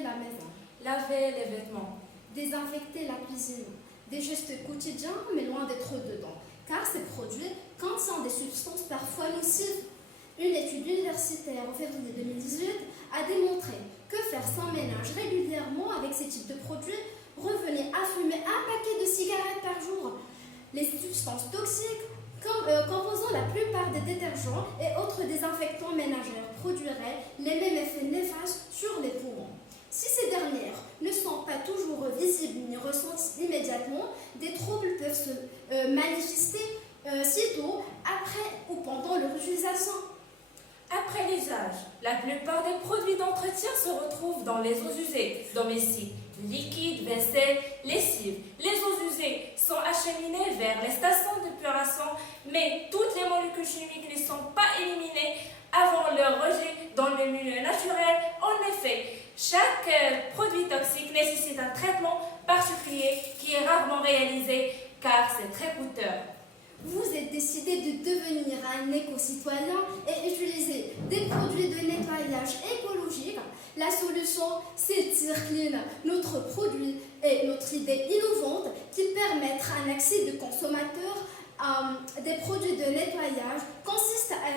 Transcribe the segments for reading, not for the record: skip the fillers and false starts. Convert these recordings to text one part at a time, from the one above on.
préparer la maison, laver les vêtements, désinfecter la cuisine. Des gestes quotidiens, mais loin d'être dedans, car ces produits contiennent des substances parfois nocives. Une étude universitaire en février 2018 a démontré que faire son ménage régulièrement avec ces types de produits revenait à fumer un paquet de cigarettes par jour. Les substances toxiques composant la plupart des détergents et autres désinfectants ménagers produiraient les mêmes effets néfastes sur les poumons. Si ces dernières ne sont pas toujours visibles ni ressenties immédiatement, des troubles peuvent se manifester sitôt après ou pendant leur utilisation. Après l'usage, la plupart des produits d'entretien se retrouvent dans les eaux usées domestiques, liquides, vaisselle, lessive. Les eaux usées sont acheminées vers les stations d'épuration, mais toutes les molécules chimiques ne sont pas éliminées avant leur rejet dans le milieu naturel. En effet, chaque produit toxique nécessite un traitement particulier qui est rarement réalisé car c'est très coûteux. Vous êtes décidé de devenir un éco-citoyen et utiliser des produits de nettoyage écologique. La solution, c'est Tirclean, notre produit et notre idée innovante qui permettent un accès de consommateurs à des produits de nettoyage consiste à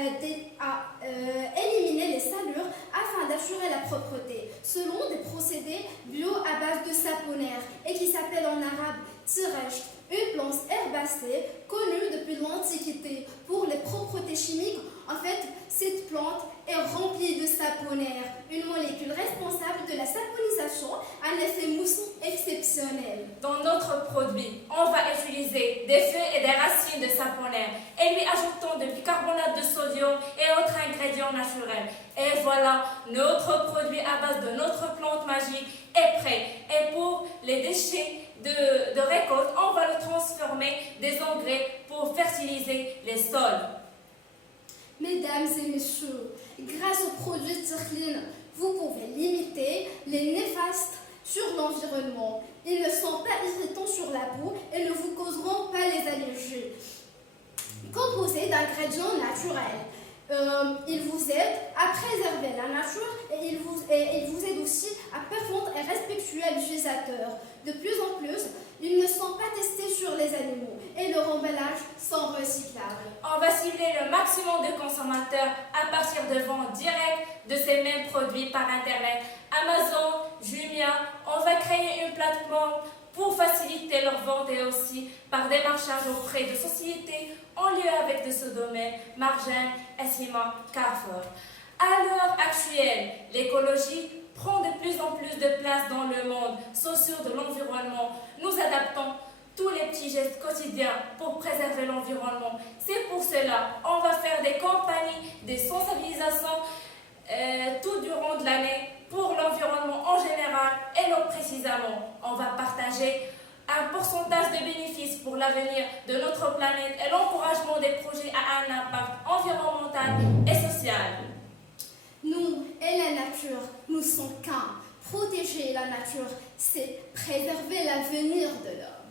éliminer les salures afin d'assurer la propreté selon des procédés bio à base de saponaire et qui s'appelle en arabe tiresh, une plante herbacée connue depuis l'Antiquité pour les propretés chimiques. En fait, cette plante est remplie de saponaire, une molécule responsable de la saponisation, un effet mousson exceptionnel. Dans notre produit, on va utiliser des feuilles et des racines de saponaire et lui ajoutons du bicarbonate de sodium et autres ingrédients naturels. Et voilà, notre produit à base de notre plante magique est prêt. Et pour les déchets de récolte, on va le transformer des engrais pour fertiliser les sols. Mesdames et messieurs, grâce aux produits Tirclean, vous pouvez limiter les néfastes sur l'environnement. Ils ne sont pas irritants sur la peau et ne vous causeront pas les allergies. Composés d'ingrédients naturels, ils vous aident à préserver la nature et ils vous aident aussi à performer et respectueux à l'utilisateur. De plus en plus, ils ne sont pas testés sur les animaux et leurs emballages sont recyclables. On va cibler le maximum de consommateurs à partir de ventes directes de ces mêmes produits par Internet. Amazon, Jumia, on va créer une plateforme pour faciliter leur vente et aussi par démarchage auprès de sociétés en lien avec de ce domaine, Margène, Essima, Carrefour. À l'heure actuelle, l'écologie prend de plus en plus de place dans le monde social de l'environnement. Nous adaptons tous les petits gestes quotidiens pour préserver l'environnement. C'est pour cela qu'on va faire des campagnes, des sensibilisations tout durant de l'année pour l'environnement en général et l'eau précisément. On va partager un pourcentage de bénéfices pour l'avenir de notre planète et l'encouragement des projets à un impact environnemental et social. Nous et la nature, nous sommes qu'un. Protéger la nature, c'est préserver l'avenir de l'homme.